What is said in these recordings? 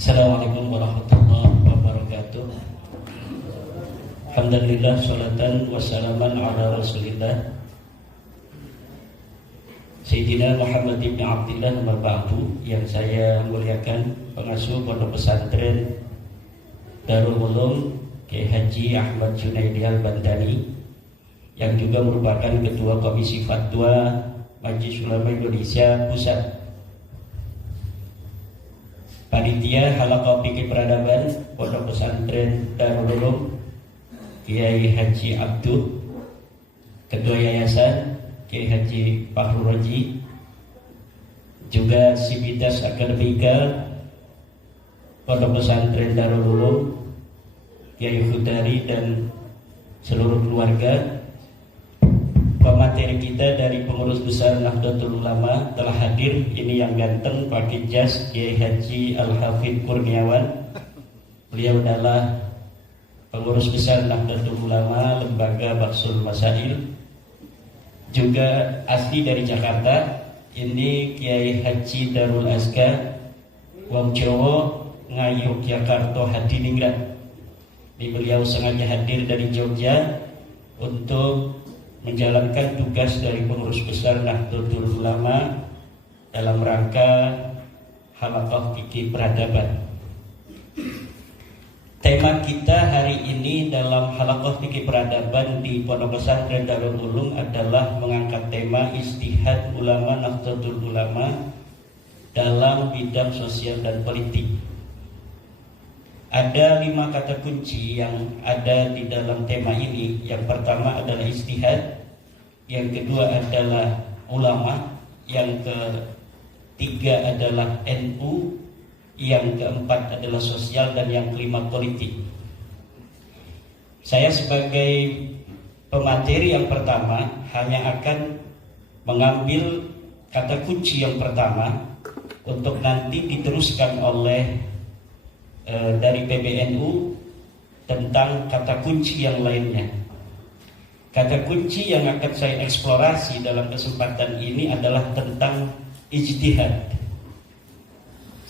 Assalamualaikum warahmatullahi wabarakatuh. Alhamdulillah, sholatan wassalaman ala rasulillah Sayyidina Muhammad ibn Abdillah nomor ba'du, yang saya muliakan pengasuh pondok pesantren Darul Ulum Kiai Haji Ahmad Junaidi Al-Bantani, yang juga merupakan Ketua Komisi Fatwa Majelis Ulama Indonesia Pusat, Panitia Halaqah Fikih Peradaban Pondok Pesantren Darul Ulum Kiai Haji Abdul, Ketua Yayasan Kiai Haji Fahru Roji, juga Sivitas Akademika Pondok Pesantren Darul Ulum Kiai Khudari, dan seluruh keluarga. Pemateri kita dari pengurus besar Nahdlatul Ulama telah hadir. Ini yang ganteng pakai jas, Kiai Haji Al-Hafidh Kurniawan. Beliau adalah pengurus besar Nahdlatul Ulama Lembaga Bahsul Masail, juga asli dari Jakarta. Ini Kiai Haji Darul Azka Wong Jawa Ngayogyakarta Hadiningrat. Beliau sengaja hadir dari Jogja untuk menjalankan tugas dari pengurus besar Nahdlatul Ulama dalam rangka Halaqah Fikih Peradaban. Tema kita hari ini dalam Halaqah Fikih Peradaban di Pondok Pesantren Darul Ulum adalah mengangkat tema ijtihad ulama Nahdlatul Ulama dalam bidang sosial dan politik. Ada 5 kata kunci yang ada di dalam tema ini. Yang pertama adalah ijtihad, yang kedua adalah ulama, yang ketiga adalah NU, yang keempat adalah sosial, dan yang kelima politik. Saya sebagai pemateri yang pertama hanya akan mengambil kata kunci yang pertama untuk nanti diteruskan oleh dari PBNU tentang kata kunci yang lainnya. Kata kunci yang akan saya eksplorasi dalam kesempatan ini adalah tentang ijtihad.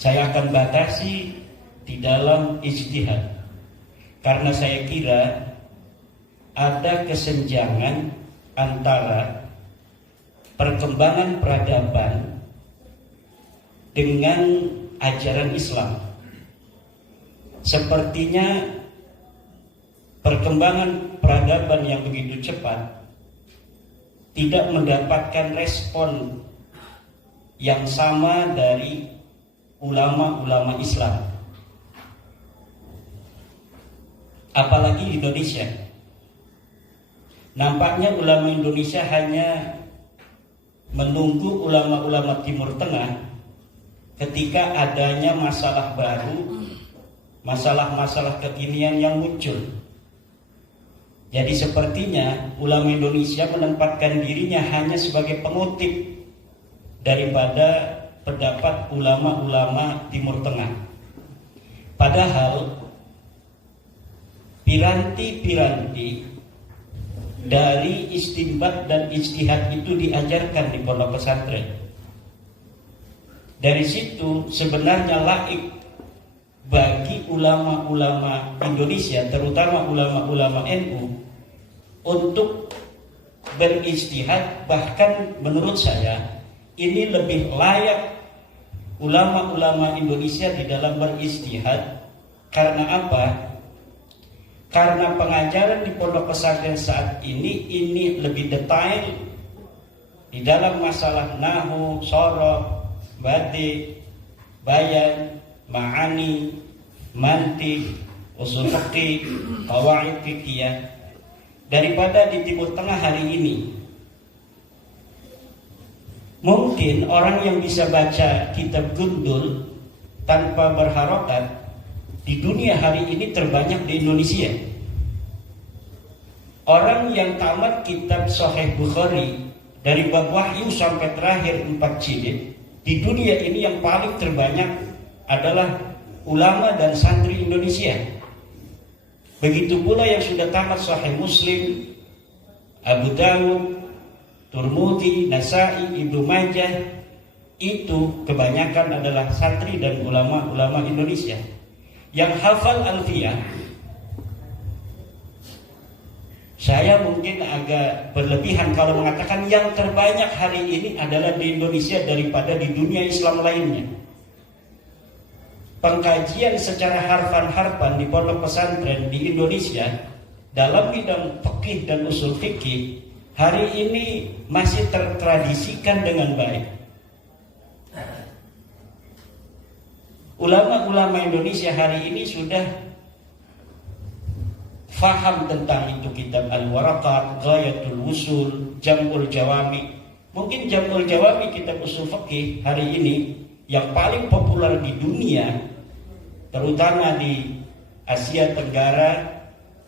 Saya akan batasi di dalam ijtihad karena saya kira ada kesenjangan antara perkembangan peradaban dengan ajaran Islam. Sepertinya perkembangan peradaban yang begitu cepat tidak mendapatkan respon yang sama dari ulama-ulama Islam, apalagi di Indonesia. Nampaknya ulama Indonesia hanya menunggu ulama-ulama Timur Tengah ketika adanya masalah baru, masalah-masalah kekinian yang muncul. Jadi sepertinya ulama Indonesia menempatkan dirinya hanya sebagai pengutip daripada pendapat ulama-ulama Timur Tengah. Padahal piranti-piranti dari istinbat dan ijtihad itu diajarkan di pondok pesantren. Dari situ sebenarnya laik bagi ulama-ulama Indonesia, terutama ulama-ulama NU, untuk berijtihad. Bahkan menurut saya ini lebih layak ulama-ulama Indonesia di dalam berijtihad. Karena apa? Karena pengajaran di pondok pesantren saat ini lebih detail di dalam masalah nahwu, shoroh, badi, bayan, ma'ani, mantik, usul fiqih, qawaid fiqhiyah daripada di Timur Tengah hari ini. Mungkin orang yang bisa baca kitab Gundul tanpa berharokat di dunia hari ini terbanyak di Indonesia. Orang yang tamat kitab Sahih Bukhari dari bab wahyu sampai terakhir 4 jilid di dunia ini yang paling terbanyak adalah ulama dan santri Indonesia. Begitu pula yang sudah tamat Sahih Muslim, Abu Dawud, Turmudi, Nasai, Ibnu Majah, itu kebanyakan adalah santri dan ulama-ulama Indonesia yang hafal alfiyah. Saya mungkin agak berlebihan kalau mengatakan yang terbanyak hari ini adalah di Indonesia daripada di dunia Islam lainnya. Pengkajian secara harfan-harfan di pondok pesantren di Indonesia dalam bidang fikih dan usul fikih hari ini masih tertradisikan dengan baik. Ulama-ulama Indonesia hari ini sudah faham tentang itu kitab Al-Waraqat, Ghayatul Wusul, Jam'ul Jawami. Mungkin Jam'ul Jawami kitab usul fikih hari ini yang paling populer di dunia, terutama di Asia Tenggara,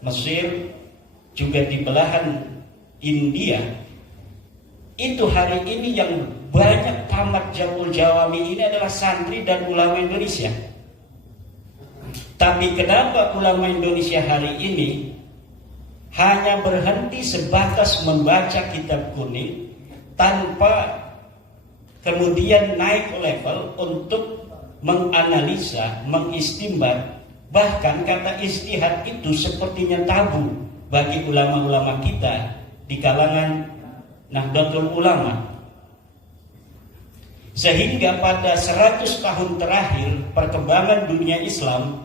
Mesir, juga di belahan India. Itu hari ini yang banyak tamat Jam'ul Jawami ini adalah santri dan ulama Indonesia. Tapi kenapa ulama Indonesia hari ini hanya berhenti sebatas membaca kitab kuning tanpa kemudian naik level untuk menganalisa, mengistimbat, bahkan kata istihad itu sepertinya tabu bagi ulama-ulama kita di kalangan Nahdlatul Ulama. Sehingga pada 100 tahun terakhir perkembangan dunia Islam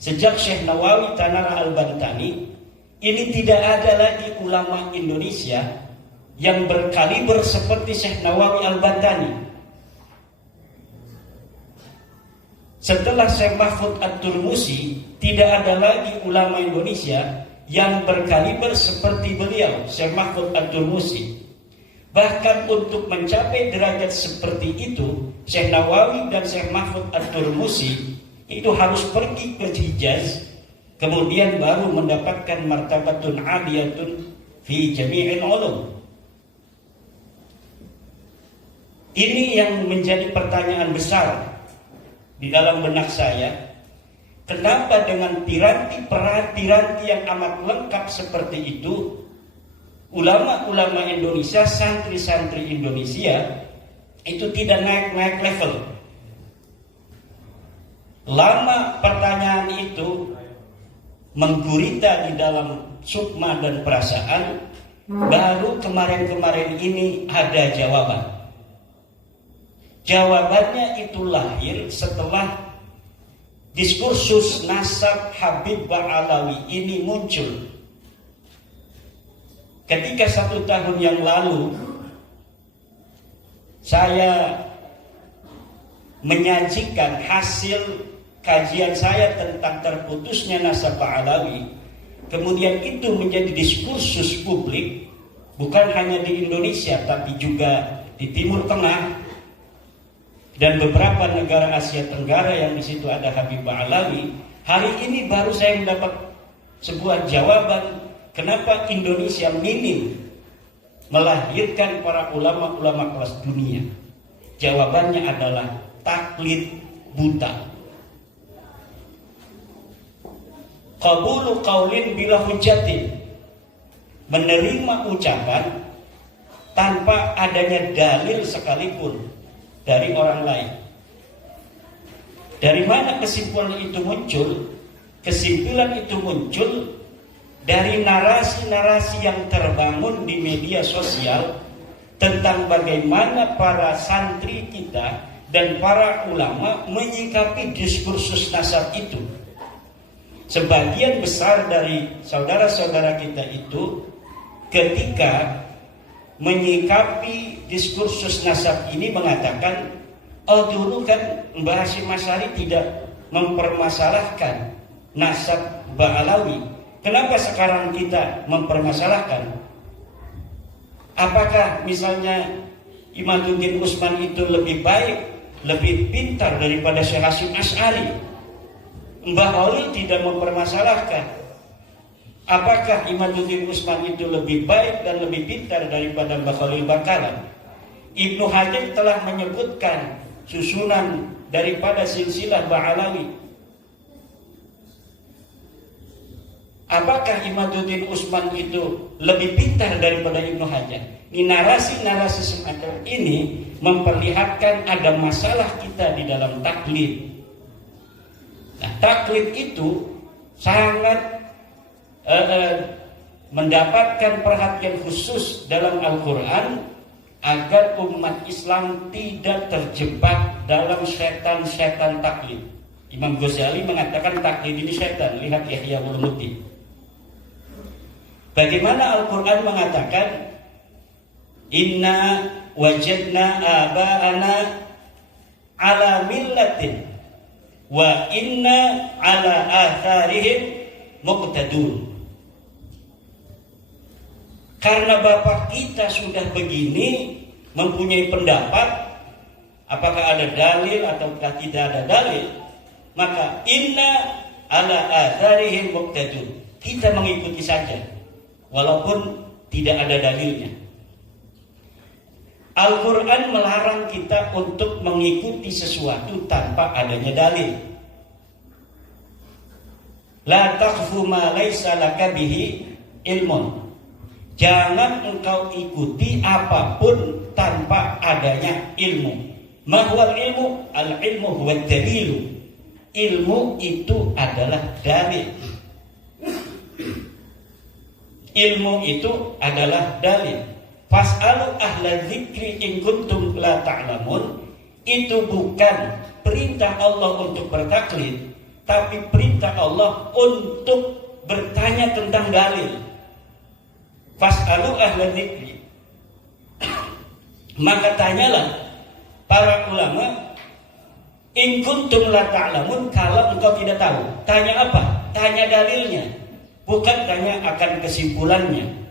sejak Syekh Nawawi Tanara Al-Bantani, ini tidak ada lagi ulama Indonesia yang berkaliber seperti Syekh Nawawi Al-Bantani. Setelah Syekh Mahfud At-Turmusi, tidak ada lagi ulama Indonesia yang berkaliber seperti beliau, Syekh Mahfud At-Turmusi. Bahkan untuk mencapai derajat seperti itu, Syekh Nawawi dan Syekh Mahfud At-Turmusi itu harus pergi ke Hijaz, kemudian baru mendapatkan martabatun aliyatun fi jami'il ulum. Ini yang menjadi pertanyaan besar di dalam benak saya. Kenapa dengan piranti yang amat lengkap seperti itu, ulama-ulama Indonesia, santri-santri Indonesia itu tidak naik-naik level? Lama pertanyaan itu menggurita di dalam sukma dan perasaan, baru kemarin-kemarin ini ada jawaban. Jawabannya itu lahir setelah diskursus nasab Habib Ba'alawi ini muncul. Ketika 1 tahun yang lalu saya menyajikan hasil kajian saya tentang terputusnya nasab Ba'alawi, kemudian itu menjadi diskursus publik, bukan hanya di Indonesia tapi juga di Timur Tengah dan beberapa negara Asia Tenggara yang di situ ada Habib Ba'alawi. Hari ini baru saya mendapat sebuah jawaban kenapa Indonesia minim melahirkan para ulama-ulama kelas dunia. Jawabannya adalah taklid buta. Qabulu qaulin bila hujjatin, menerima ucapan tanpa adanya dalil sekalipun dari orang lain. Dari mana kesimpulan itu muncul? Kesimpulan itu muncul dari narasi-narasi yang terbangun di media sosial tentang bagaimana para santri kita dan para ulama menyikapi diskursus nasab itu. Sebagian besar dari saudara-saudara kita itu ketika menyikapi diskursus nasab ini mengatakan, oh dulu kan Mbah Hasyim Asy'ari tidak mempermasalahkan nasab Ba'alawi, kenapa sekarang kita mempermasalahkan? Apakah misalnya Imaduddin Utsman itu lebih baik, lebih pintar daripada Syekh Hasyim Asy'ari? Mbah Khalil tidak mempermasalahkan. Apakah Imaduddin Utsman itu lebih baik dan lebih pintar daripada Mbah Khalil Bakalan? Ibnu Hajar telah menyebutkan susunan daripada silsilah Ba'alawi. Apakah Imaduddin Utsman itu lebih pintar daripada Ibnu Hajar? Ini narasi-narasi semacam ini memperlihatkan ada masalah kita di dalam taklid. Nah, taklid itu sangat mendapatkan perhatian khusus dalam Al-Quran agar umat Islam tidak terjebak dalam setan-setan taklid. Imam Ghazali mengatakan taklid ini setan. Lihat Ihya Ulumuddin. Bagaimana Al-Quran mengatakan inna wajadna aba'ana ala millatin wa inna ala atharihim muqtadun. Karena bapak kita sudah begini, mempunyai pendapat, apakah ada dalil ataukah tidak ada dalil, maka inna ala atharihim muqtadun. Kita mengikuti saja walaupun tidak ada dalilnya. Al-Quran melarang kita untuk mengikuti sesuatu tanpa adanya dalil. La taqfu ma laysa laka bihi ilmun. Jangan engkau ikuti apapun tanpa adanya ilmu. Ma huwal ilmu? Al-ilmu huwa dalilu. Ilmu itu adalah dalil. Ilmu itu adalah dalil. Fas'alu ahla dzikri in kuntum la ta'lamun. Itu bukan perintah Allah untuk bertaklid, tapi perintah Allah untuk bertanya tentang dalil. Fas'alu ahla dzikri. Maka tanyalah para ulama, in kuntum la ta'lamun, kalau engkau tidak tahu. Tanya apa? Tanya dalilnya, bukan tanya akan kesimpulannya.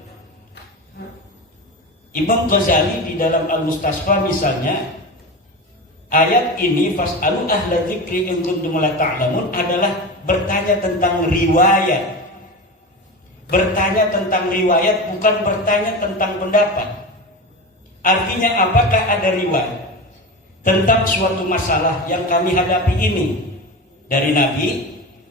Imam Ghazali di dalam Al-Mustasfa misalnya, ayat ini fas'alu ahla dzikri in kuntum la ta'lamun adalah bertanya tentang riwayat. Bertanya tentang riwayat, bukan bertanya tentang pendapat. Artinya apakah ada riwayat tentang suatu masalah yang kami hadapi ini dari Nabi,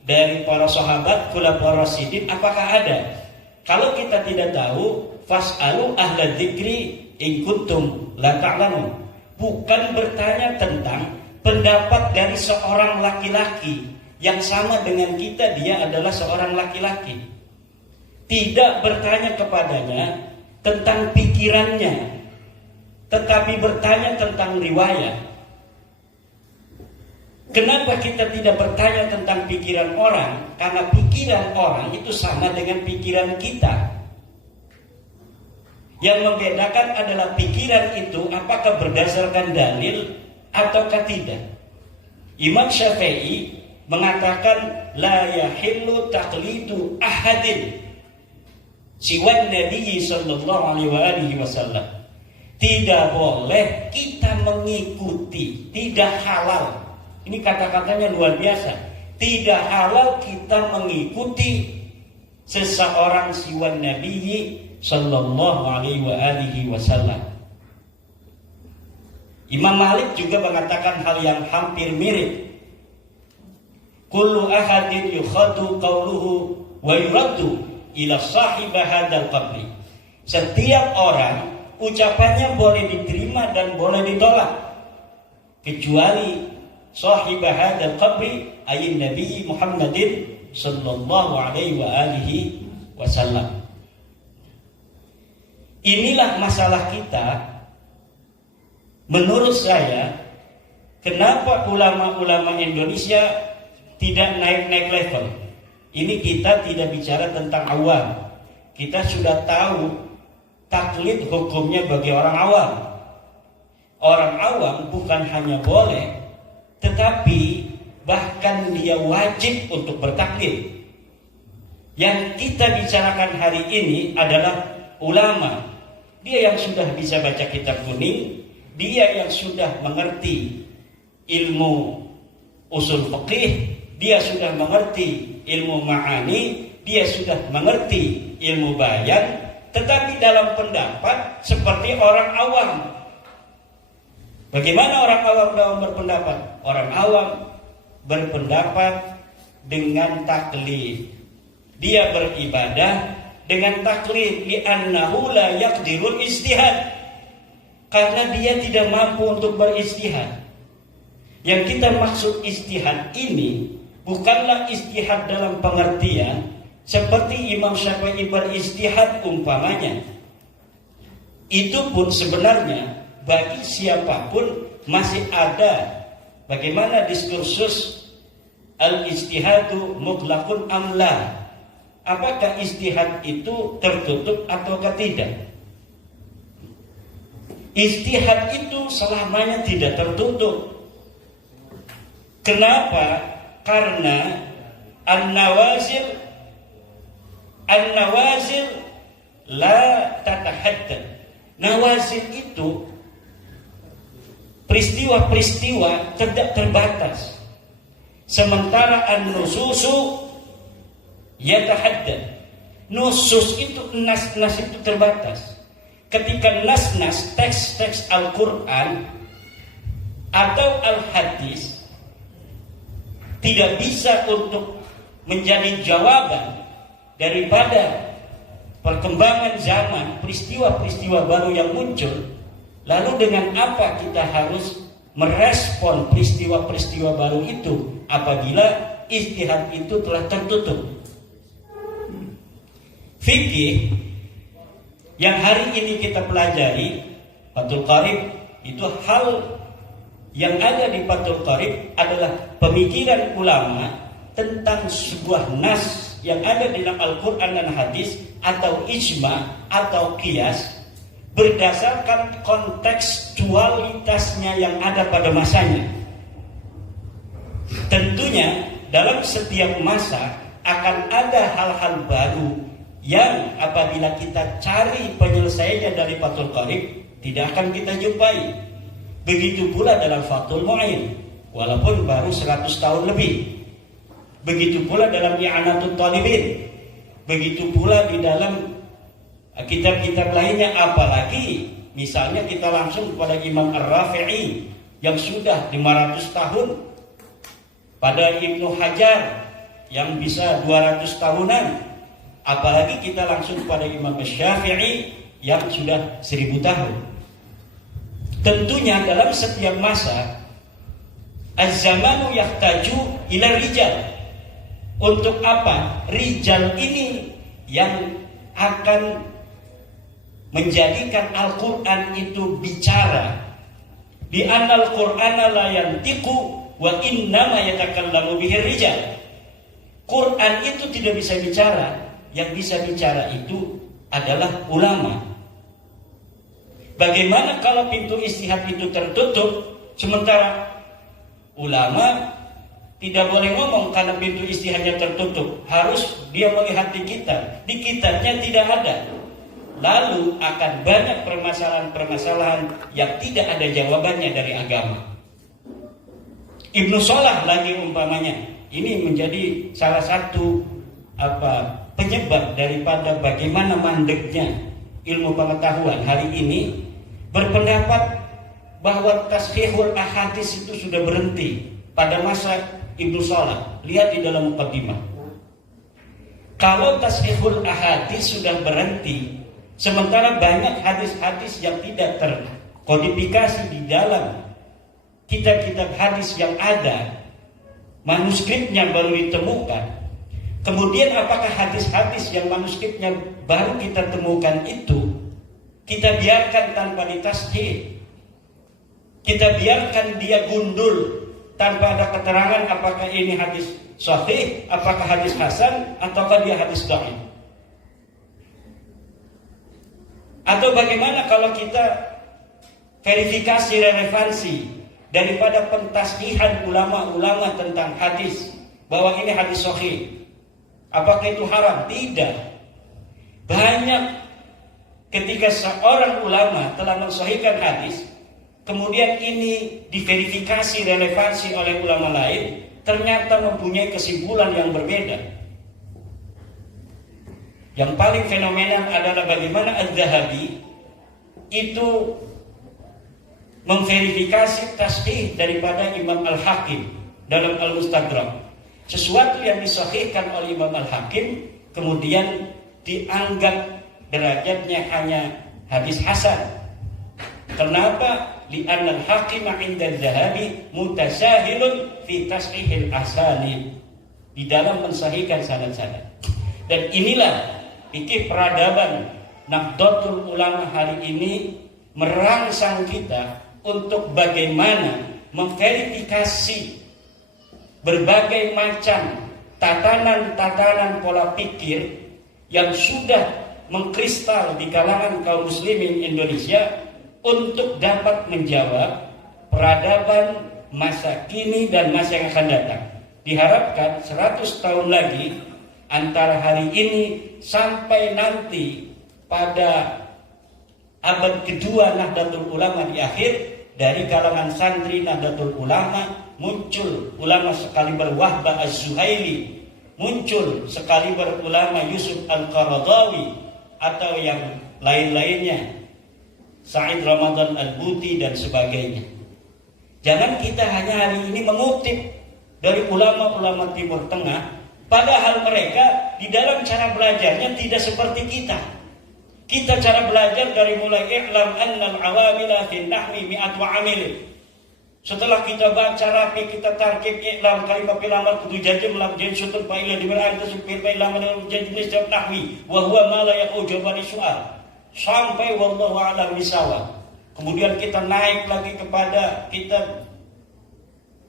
dari para sahabat, khulafaur rasyidin, apakah ada? Kalau kita tidak tahu, fas'alu ahla dzikri in kuntum la ta'lamun. Bukan bertanya tentang pendapat dari seorang laki-laki yang sama dengan kita, dia adalah seorang laki-laki. Tidak bertanya kepadanya tentang pikirannya, tetapi bertanya tentang riwayat. Kenapa kita tidak bertanya tentang pikiran orang? Karena pikiran orang itu sama dengan pikiran kita. Yang membedakan adalah pikiran itu apakah berdasarkan dalil ataukah tidak. Imam Syafi'i mengatakan la yahillu taqlidu ahadin siwan Nabi sallallahu alaihi wasallam. Tidak boleh kita mengikuti, tidak halal. Ini kata-katanya luar biasa. Tidak halal kita mengikuti seseorang siwan Nabi sallallahu alaihi wasallam. Imam Malik juga mengatakan hal yang hampir mirip. Kullu ahadin yukhadu qawluhu wa yuraddu ila sahib hadzal qabri. Setiap orang ucapannya boleh diterima dan boleh ditolak kecuali sahib hadzal qabri ayyin Nabi Muhammadin sallallahu alaihi wasallam. Inilah masalah kita. Menurut saya, kenapa ulama-ulama Indonesia tidak naik-naik level? Ini kita tidak bicara tentang awam. Kita sudah tahu taklid hukumnya bagi orang awam. Orang awam bukan hanya boleh, tetapi bahkan dia wajib untuk bertaklid. Yang kita bicarakan hari ini adalah ulama. Dia yang sudah bisa baca kitab kuning, dia yang sudah mengerti ilmu usul fiqih, dia sudah mengerti ilmu ma'ani, dia sudah mengerti ilmu bayan, tetapi dalam pendapat seperti orang awam. Bagaimana orang awam dalam berpendapat? Orang awam berpendapat dengan taklid. Dia beribadah dengan taklid, li'annahu la yaqdirul ijtihad. karena dia tidak mampu untuk berijtihad. Yang kita maksud ijtihad ini bukanlah ijtihad dalam pengertian seperti Imam Syafi'i berijtihad umpamanya. Itu pun sebenarnya bagi siapapun masih ada bagaimana diskursus al-ijtihadu mutlaqun amla. Apakah ijtihad itu tertutup ataukah tidak? Ijtihad itu selamanya tidak tertutup. Kenapa? Karena an-nawazil la tatahaddad. Nawazil itu peristiwa-peristiwa tidak terbatas. Sementara an-nususu yatahaddad. Nusus itu, nas-nas itu terbatas. Ketika nas-nas, teks-teks Al-Quran atau Al-Hadis tidak bisa untuk menjadi jawaban daripada perkembangan zaman, peristiwa-peristiwa baru yang muncul, lalu dengan apa kita harus merespon peristiwa-peristiwa baru itu apabila ijtihad itu telah tertutup? Fikih yang hari ini kita pelajari, Fathul Qarib, itu hal yang ada di Fathul Qarib adalah pemikiran ulama tentang sebuah nas yang ada di dalam Al-Quran dan Hadis atau ijma atau qiyas berdasarkan kontekstualitasnya yang ada pada masanya. Tentunya dalam setiap masa akan ada hal-hal baru yang apabila kita cari penyelesaiannya dari Fathul Qarib tidak akan kita jumpai. Begitu pula dalam Fathul Mu'in, walaupun baru 100 tahun lebih. Begitu pula dalam I'anatul Talibin. Begitu pula di dalam kitab-kitab lainnya, apalagi misalnya kita langsung kepada Imam Ar-Rafi'i yang sudah 500 tahun, pada Ibnu Hajar yang bisa 200 tahunan, apalagi kita langsung kepada Imam Syafi'i yang sudah 1000 tahun. Tentunya dalam setiap masa az-zamanu yahtaju ila rijal. Untuk apa? Rijal ini yang akan menjadikan Al-Quran itu bicara. Bi annal Qur'ana la yantiqu wa innama yatakallamu bihi rijal. Quran itu tidak bisa bicara, yang bisa bicara itu adalah ulama. Bagaimana kalau pintu ijtihad itu tertutup, sementara ulama tidak boleh ngomong karena pintu ijtihadnya tertutup, harus dia melihat di kitab. Di kitabnya tidak ada. Lalu akan banyak permasalahan-permasalahan yang tidak ada jawabannya dari agama. Ibnu Salah lagi umpamanya, ini menjadi salah satu penyebab daripada bagaimana mandeknya ilmu pengetahuan hari ini, berpendapat bahwa tashihul ahadits itu sudah berhenti pada masa Ibnu Salah. Lihat di dalam muqaddimah. Kalau tashihul ahadits sudah berhenti, sementara banyak hadis-hadis yang tidak terkodifikasi di dalam kitab-kitab hadis yang ada, manuskripnya baru ditemukan. Kemudian apakah hadis-hadis yang manuskripnya baru kita temukan itu kita biarkan tanpa ditashih? Kita biarkan dia gundul tanpa ada keterangan apakah ini hadis sahih, apakah hadis hasan, ataukah dia hadis dhaif? Atau bagaimana kalau kita verifikasi relevansi daripada pentashihan ulama-ulama tentang hadis, bahwa ini hadis sahih? Apakah itu haram? Tidak. Banyak ketika seorang ulama telah mensahihkan hadis, kemudian ini diverifikasi relevansi oleh ulama lain, ternyata mempunyai kesimpulan yang berbeda. Yang paling fenomenal adalah bagaimana Az-Zahabi itu memverifikasi tashih daripada Imam Al-Hakim dalam Al-Mustadrak. Sesuatu yang disahihkan oleh Imam Al-Hakim kemudian dianggap derajatnya hanya hadis hasan. Kenapa? Li'anna al-hakima 'inda al-dhahabi mutasahilun fi tasihil asanid, di dalam mensahihkan sanad-sanad. Dan inilah fikih peradaban Nahdlatul Ulama hari ini merangsang kita untuk bagaimana memverifikasi berbagai macam tatanan-tatanan pola pikir yang sudah mengkristal di kalangan kaum muslimin Indonesia untuk dapat menjawab peradaban masa kini dan masa yang akan datang. Diharapkan 100 tahun lagi antara hari ini sampai nanti pada abad kedua Nahdlatul Ulama di akhir, dari kalangan santri Nahdlatul Ulama muncul ulama sekaliber Wahbah Az-Zuhaili, muncul sekaliber ulama Yusuf Al-Qaradawi atau yang lain-lainnya, Said Ramadan Al-Buti dan sebagainya. Jangan kita hanya hari ini mengutip dari ulama-ulama Timur Tengah, padahal mereka di dalam cara belajarnya tidak seperti kita. Kita cara belajar dari mulai i'lam annal awamila fi nahwi mi'at wa amil. Setelah kita baca rapi, kita tarkib i'lam kalimah filamat kudu jajim lam jin sutul fa'ila diberan tasbih filamat jenis jawab nahwi wa huwa ma la yaqujabani soal sampai wallahu a'lam bisawab. Kemudian kita naik lagi kepada kitab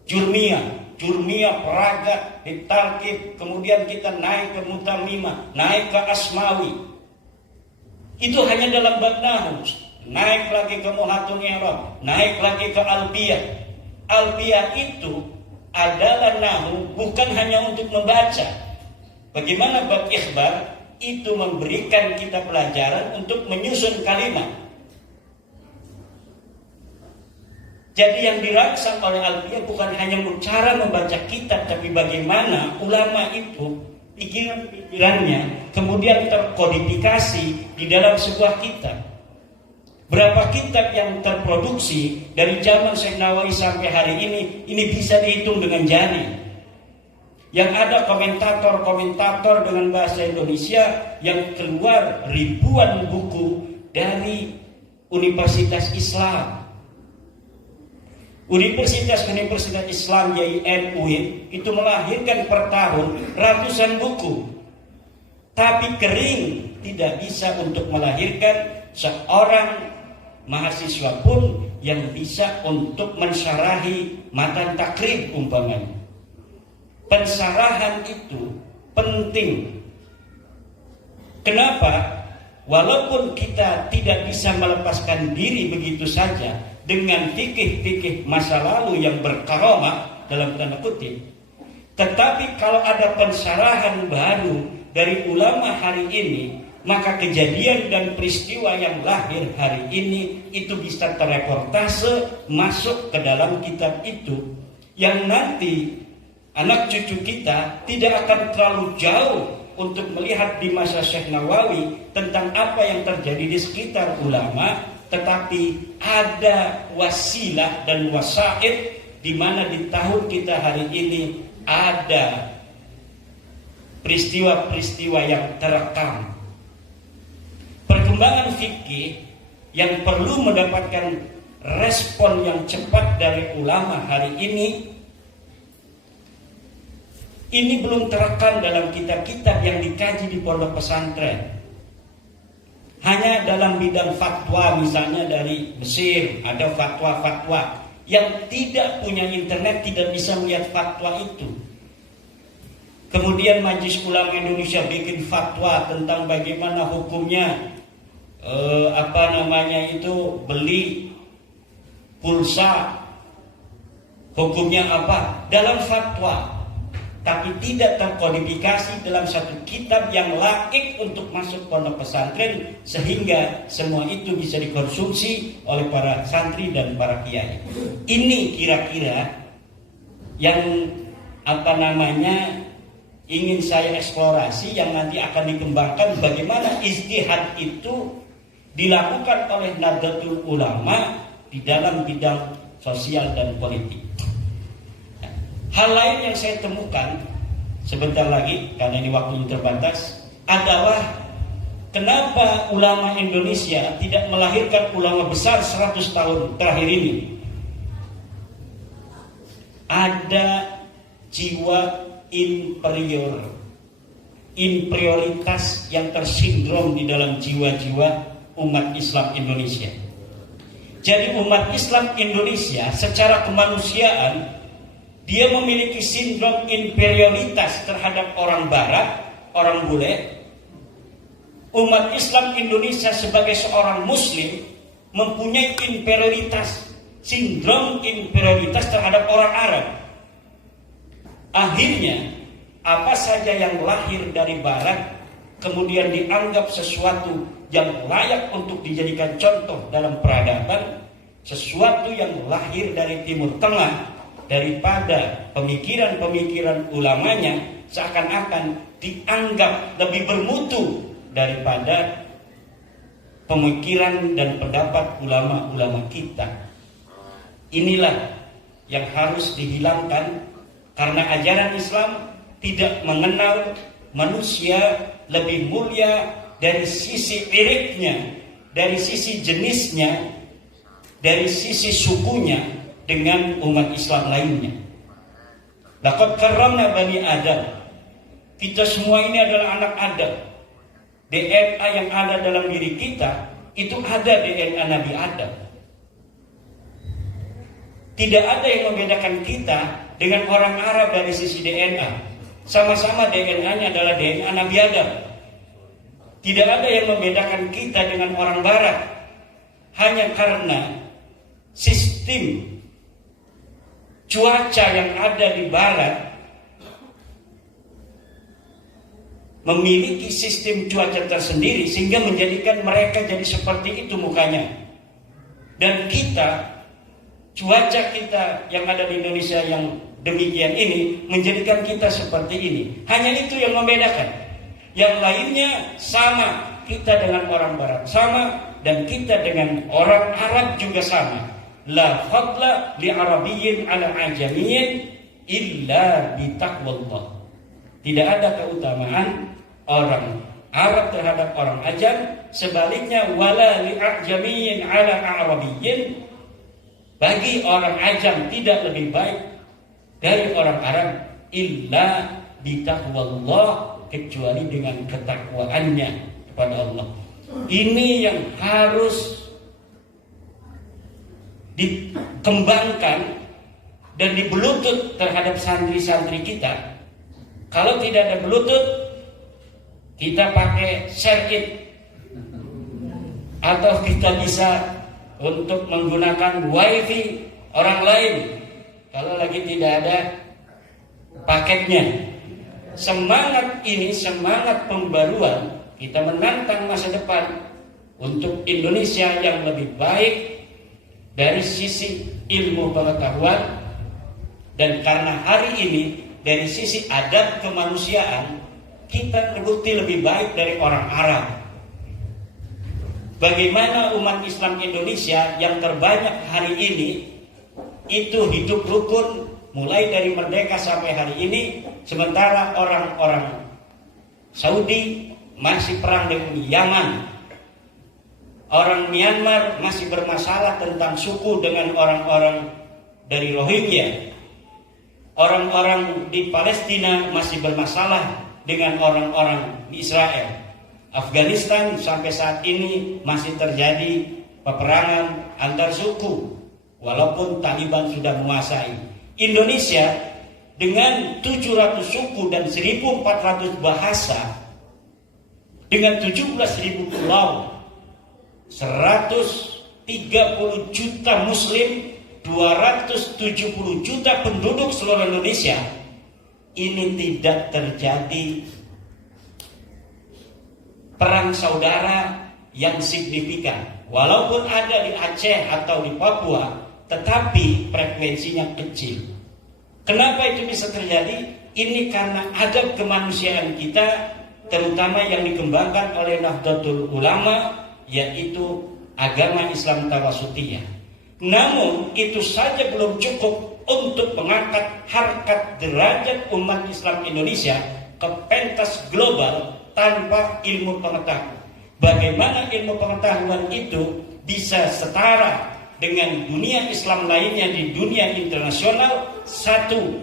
Jurmiyah Peragat, Tarkib, kemudian kita naik ke Mutamimah, naik ke Asmawi. Itu hanya dalam bab nahwu. Naik lagi ke Muhatun I'rab, naik lagi ke Alfiyah. Alfiyah itu adalah nahwu bukan hanya untuk membaca. Bagaimana bab ikhbar itu memberikan kita pelajaran untuk menyusun kalimat. Jadi yang dirangsang oleh Alfiyah bukan hanya cara membaca kitab, tapi bagaimana ulama itu pikiran-pikirannya kemudian terkodifikasi di dalam sebuah kitab. Berapa kitab yang terproduksi dari zaman Syekh Nawawi sampai hari ini bisa dihitung dengan jari. Yang ada komentator-komentator dengan bahasa Indonesia yang keluar ribuan buku dari Universitas Islam. Universitas Islam YIN UIN itu melahirkan per tahun ratusan buku. Tapi kering, tidak bisa untuk melahirkan seorang mahasiswa pun yang bisa untuk mensyarahi matan takrib umpamanya. Pensarahan itu penting. Kenapa? Walaupun kita tidak bisa melepaskan diri begitu saja dengan fikih-fikih masa lalu yang berkaromah dalam tanda kutip, tetapi kalau ada pensarahan baru dari ulama hari ini, maka kejadian dan peristiwa yang lahir hari ini itu bisa terreportase masuk ke dalam kitab itu, yang nanti anak cucu kita tidak akan terlalu jauh untuk melihat di masa Syekh Nawawi tentang apa yang terjadi di sekitar ulama, tetapi ada wasilah dan wasaid di mana di tahun kita hari ini ada peristiwa-peristiwa yang terekam. Perkembangan fikih yang perlu mendapatkan respon yang cepat dari ulama hari ini belum terekam dalam kitab-kitab yang dikaji di pondok pesantren. Hanya dalam bidang fatwa, misalnya dari Mesir ada fatwa-fatwa yang tidak punya internet tidak bisa melihat fatwa itu. Kemudian Majelis Ulama Indonesia bikin fatwa tentang bagaimana hukumnya beli pulsa, hukumnya apa dalam fatwa, tapi tidak terkodifikasi dalam satu kitab yang laik untuk masuk pondok pesantren, sehingga semua itu bisa dikonsumsi oleh para santri dan para kiai. Ini kira-kira yang ingin saya eksplorasi, yang nanti akan dikembangkan bagaimana ijtihad itu dilakukan oleh Nahdlatul Ulama di dalam bidang sosial dan politik. Hal lain yang saya temukan sebentar lagi, karena ini waktunya terbatas, adalah Kenapa ulama Indonesia tidak melahirkan ulama besar 100 tahun terakhir ini? Ada jiwa inferioritas yang tersindrom di dalam jiwa-jiwa umat Islam Indonesia. Jadi umat Islam Indonesia secara kemanusiaan dia memiliki sindrom inferioritas terhadap orang barat, orang bule. Umat Islam Indonesia sebagai seorang muslim mempunyai inferioritas, sindrom inferioritas terhadap orang Arab. Akhirnya apa saja yang lahir dari barat kemudian dianggap sesuatu yang layak untuk dijadikan contoh dalam peradaban, sesuatu yang lahir dari Timur Tengah daripada pemikiran-pemikiran ulamanya seakan-akan dianggap lebih bermutu daripada pemikiran dan pendapat ulama-ulama kita. Inilah yang harus dihilangkan, karena ajaran Islam tidak mengenal manusia lebih mulia dari sisi iriknya, dari sisi jenisnya, dari sisi sukunya dengan umat Islam lainnya. Laqad karramna bani Adam. Kita semua ini adalah anak Adam. DNA yang ada dalam diri kita itu ada DNA Nabi Adam. Tidak ada yang membedakan kita dengan orang Arab dari sisi DNA. Sama-sama DNA-nya adalah DNA Nabi Adam. Tidak ada yang membedakan kita dengan orang Barat. Hanya karena sistem cuaca yang ada di Barat memiliki sistem cuaca tersendiri sehingga menjadikan mereka jadi seperti itu mukanya. Dan kita, cuaca kita yang ada di Indonesia yang demikian ini menjadikan kita seperti ini. Hanya itu yang membedakan. Yang lainnya sama, kita dengan orang Barat sama, dan kita dengan orang Arab juga sama. La fadla li arabiyyin ala ajamiyyin illa bitaqwallah. Tidak ada keutamaan orang Arab terhadap orang Ajam, sebaliknya wala li ajamiyyin ala arabiyyin. Bagi orang Ajam tidak lebih baik dari orang Arab illa bitaqwallah, kecuali dengan ketakwaannya kepada Allah. Ini yang harus dikembangkan dan dibelutut terhadap santri-santri kita. Kalau tidak ada Bluetooth, kita pakai circuit, atau kita bisa untuk menggunakan wifi orang lain kalau lagi tidak ada paketnya. Semangat ini, semangat pembaruan, kita menantang masa depan untuk Indonesia yang lebih baik dari sisi ilmu pengetahuan. Dan karena hari ini dari sisi adab kemanusiaan kita terbukti lebih baik dari orang Arab. Bagaimana umat Islam Indonesia yang terbanyak hari ini itu hidup rukun mulai dari merdeka sampai hari ini, sementara orang-orang Saudi masih perang dengan Yaman. Orang Myanmar masih bermasalah tentang suku dengan orang-orang dari Rohingya. Orang-orang di Palestina masih bermasalah dengan orang-orang di Israel. Afghanistan sampai saat ini masih terjadi peperangan antar suku, walaupun Taliban sudah menguasai. Indonesia dengan 700 suku dan 1.400 bahasa, dengan 17.000 pulau, 130 juta muslim, 270 juta penduduk seluruh Indonesia, ini tidak terjadi perang saudara yang signifikan. Walaupun ada di Aceh atau di Papua, tetapi frekuensinya kecil. Kenapa itu bisa terjadi? Ini karena adab kemanusiaan kita, terutama yang dikembangkan oleh Nahdlatul Ulama, yaitu agama Islam Tawasutiyah. Namun itu saja belum cukup untuk mengangkat harkat derajat umat Islam Indonesia ke pentas global tanpa ilmu pengetahuan. Bagaimana ilmu pengetahuan itu bisa setara dengan dunia Islam lainnya di dunia internasional? Satu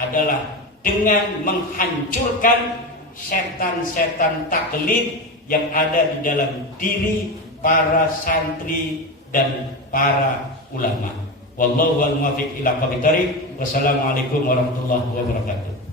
adalah dengan menghancurkan setan-setan taklid yang ada di dalam diri para santri dan para ulama. Wallahu wal muwaffiq ila aqwamit thoriq. Wassalamualaikum warahmatullahi wabarakatuh.